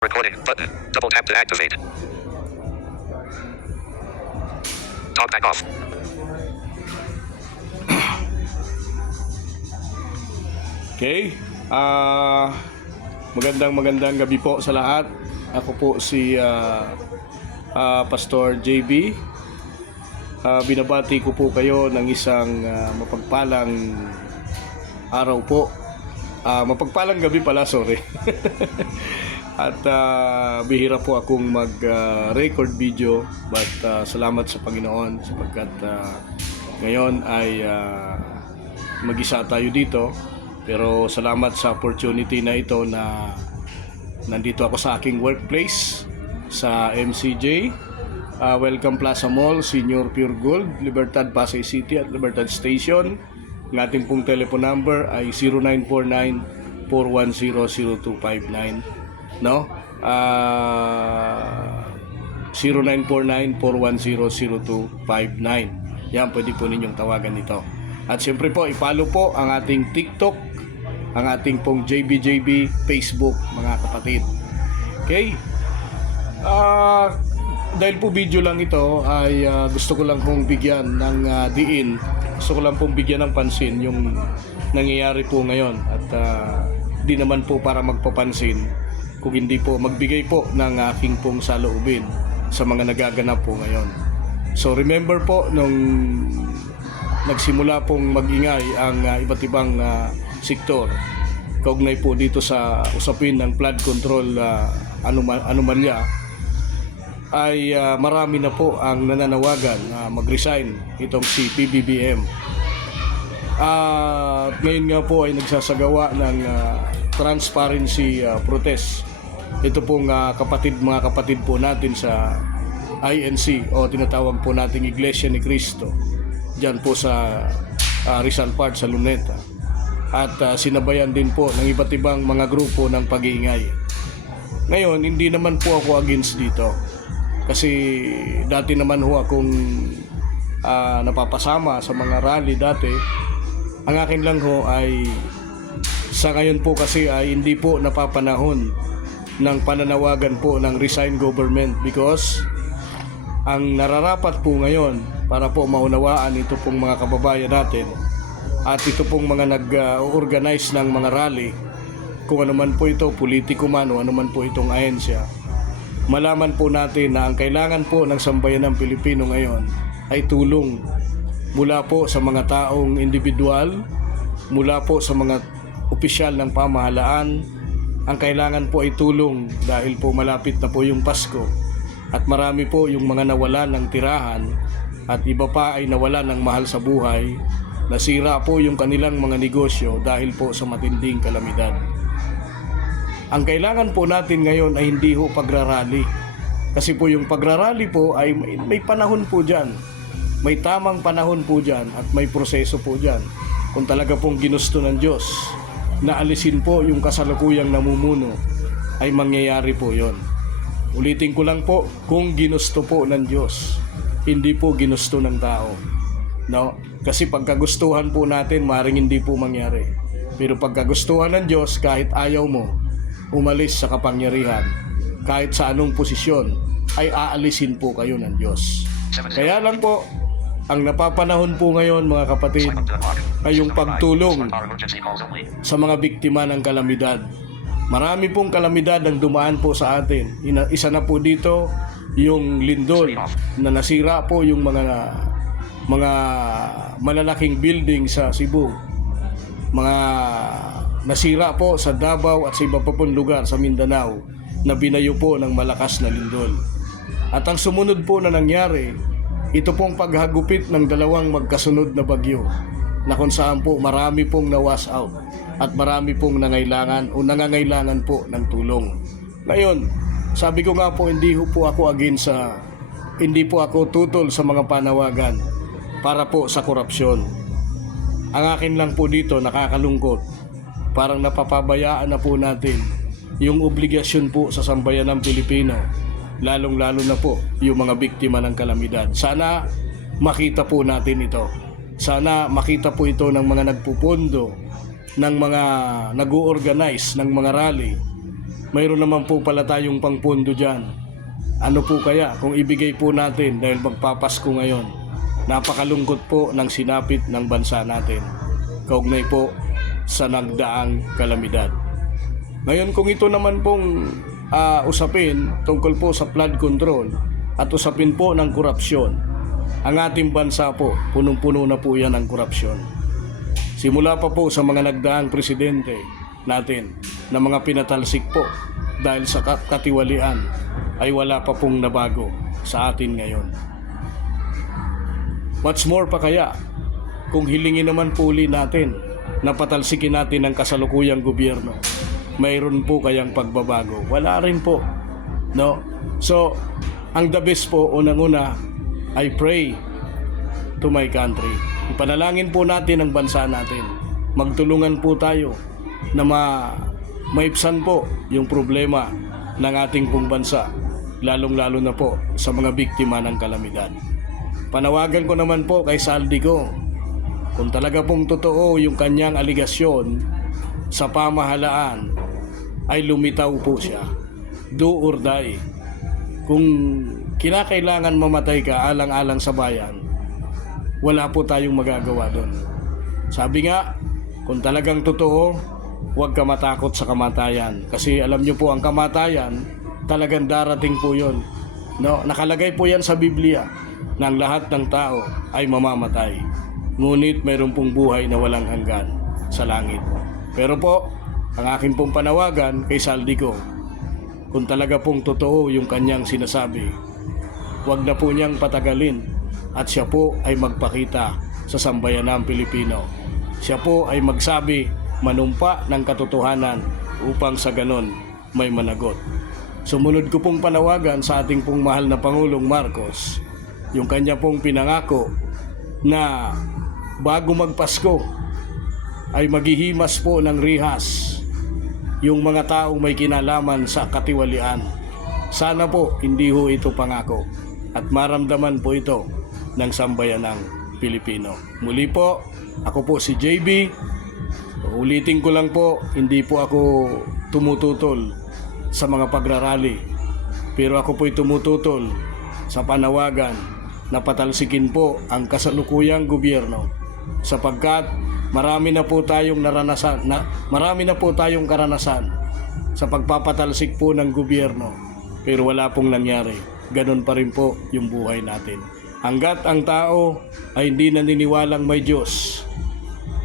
Recording button. Double tap to activate. Talk back off. Okay. Magandang gabi po sa lahat. Ako po si Pastor JB. Binabati ko po kayo ng isang mapagpalang araw po. Mapagpalang gabi pala, sorry. At bihira po akong mag-record video, but salamat sa Panginoon sapagkat ngayon ay mag-isa tayo dito. Pero salamat sa opportunity na ito na nandito ako sa aking workplace sa MCJ, Welcome Plaza Mall, Senior Pure Gold, Libertad, Pasay City at Libertad Station. Ang ating pong telephone number ay 0949-410-0259. No? 0949-410-0259. Yan, pwede po ninyong tawagan ito. At siyempre po, i-follow po ang ating TikTok, ang ating pong JBJB Facebook, mga kapatid. Okay? Dahil po video lang ito, ay gusto ko lang pong bigyan ng diin. Gusto ko lang pong bigyan ng pansin yung nangyayari po ngayon. At di naman po para magpapansin, kung hindi po magbigay po ng aking pong saloobin sa mga nagaganap po ngayon. So remember po nung nagsimula pong magingay ang iba't ibang sektor kaugnay po dito sa usapin ng flood control anomalya, ay marami na po ang nananawagan na mag-resign itong si PBBM. Ngayon nga po ay nagsasagawa ng transparency protest. Ito pong mga kapatid po natin sa INC o tinatawag po nating Iglesia ni Cristo dyan po sa Rizal Park sa Luneta. At sinabayan din po ng iba't ibang mga grupo ng pag-iingay. Ngayon, hindi naman po ako against dito. Kasi dati naman ho akong napapasama sa mga rally dati. Ang akin lang ho ay sa ngayon po kasi ay hindi po napapanahon ng pananawagan po ng resign government, because ang nararapat po ngayon para po maunawaan ito pong mga kababayan natin at ito pong mga nag-organize ng mga rally, kung ano man po ito, politiko man o ano man po itong ahensya, malaman po natin na ang kailangan po ng sambayan ng Pilipino ngayon ay tulong mula po sa mga taong individual, mula po sa mga opisyal ng pamahalaan. Ang kailangan po ay tulong dahil po malapit na po yung Pasko at marami po yung mga nawalan ng tirahan at iba pa ay nawalan ng mahal sa buhay, nasira po yung kanilang mga negosyo dahil po sa matinding kalamidad. Ang kailangan po natin ngayon ay hindi ho pagrarally, kasi po yung pagrarally po ay may panahon po dyan, may tamang panahon po dyan at may proseso po dyan. Kung talaga pong ginusto ng Diyos na alisin po yung kasalukuyang namumuno, ay mangyayari po yon. Ulitin ko lang po, kung ginusto po ng Diyos, hindi po ginusto ng tao, no? Kasi pagkagustuhan po natin, maaaring hindi po mangyari. Pero pagkagustuhan ng Diyos, kahit ayaw mo umalis sa kapangyarihan, kahit sa anong posisyon, ay aalisin po kayo ng Diyos. Kaya lang po, ang napapanahon po ngayon, mga kapatid, ay yung pagtulong sa mga biktima ng kalamidad. Marami pong kalamidad ang dumaan po sa atin. Isa na po dito yung lindol na nasira po yung mga malalaking building sa Cebu. Mga nasira po sa Davao at sa iba pa pong lugar sa Mindanao na binayo po ng malakas na lindol. At ang sumunod po na nangyari, ito pong paghagupit ng dalawang magkasunod na bagyo na kung saan po marami pong na-wash out at marami pong nangailangan o nangangailangan po ng tulong. Ngayon, sabi ko nga po, hindi po ako hindi po ako tutol sa mga panawagan para po sa korupsyon. Ang akin lang po dito, nakakalungkot, parang napapabayaan na po natin yung obligasyon po sa sambayan ng Pilipino, lalong-lalo na po yung mga biktima ng kalamidad. Sana makita po natin ito. Sana makita po ito ng mga nagpupondo, ng mga nag-o-organize ng mga rally, mayroon naman po pala tayong pangpondo dyan. Ano po kaya kung ibigay po natin dahil magpapasko ngayon? Napakalungkot po ng sinapit ng bansa natin. Kaugnay po sa nagdaang kalamidad. Ngayon kung ito naman pong usapin tungkol po sa flood control at usapin po ng korupsyon, ang ating bansa po, punong-puno na po yan ng korupsyon. Simula pa po sa mga nagdaang presidente natin na mga pinatalsik po dahil sa katiwalian ay wala pa pong nabago sa atin ngayon. Much more pa kaya kung hilingin naman po uli natin na patalsikin natin ang kasalukuyang gobyerno, mayroon po kayang pagbabago? Wala rin po, no? So, ang the best po, unang-una, I pray to my country. Ipanalangin po natin ang bansa natin. Magtulungan po tayo na maipsan po yung problema ng ating pong bansa, lalong-lalo na po sa mga biktima ng kalamidad. Panawagan ko naman po kay Saldico, kung talaga pong totoo yung kanyang aligasyon sa pamahalaan, ay lumitaw po siya. Do or die. Kung kinakailangan mamatay ka alang-alang sa bayan, wala po tayong magagawa doon. Sabi nga, kung talagang totoo, huwag ka matakot sa kamatayan. Kasi alam nyo po, ang kamatayan, talagang darating po yun. No? Nakalagay po yan sa Biblia, na ang lahat ng tao ay mamamatay. Ngunit mayroon pong buhay na walang hanggan sa langit. Pero po, ang akin pong panawagan kay Saldico, kung talaga pong totoo yung kanyang sinasabi, huwag na po niyang patagalin at siya po ay magpakita sa sambayanang Pilipino. Siya po ay magsabi, manumpa ng katotohanan upang sa ganon may managot. Sumunod ko pong panawagan sa ating pong mahal na Pangulong Marcos, yung kanya pong pinangako na bago magpasko ay maghihimas po ng rihas yung mga taong may kinalaman sa katiwalian. Sana po hindi ho ito pangako at maramdaman po ito ng sambayanang Pilipino. Muli po, ako po si JB. Ulitin ko lang po, hindi po ako tumututol sa mga pagrarally, pero ako po'y tumututol sa panawagan na patalsikin po ang kasalukuyang gobyerno, sapagkat marami na po tayong karanasan sa pagpapatalsik po ng gobyerno, pero wala pong nangyari. Ganon pa rin po yung buhay natin. Hanggat ang tao ay hindi naniniwalang may Diyos,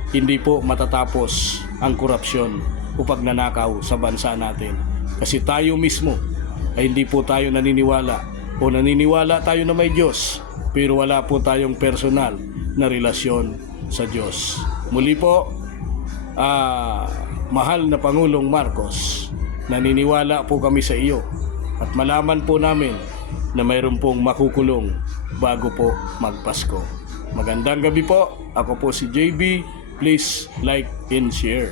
hindi po matatapos ang korupsyon o pagnanakaw sa bansa natin. Kasi tayo mismo ay hindi po tayo naniniwala, o naniniwala tayo na may Diyos, pero wala po tayong personal na relasyon sa Diyos. Muli po, mahal na Pangulong Marcos, naniniwala po kami sa iyo at malaman po namin na mayroon pong makukulong bago po magpasko. Magandang gabi po. Ako po si JB. Please like and share.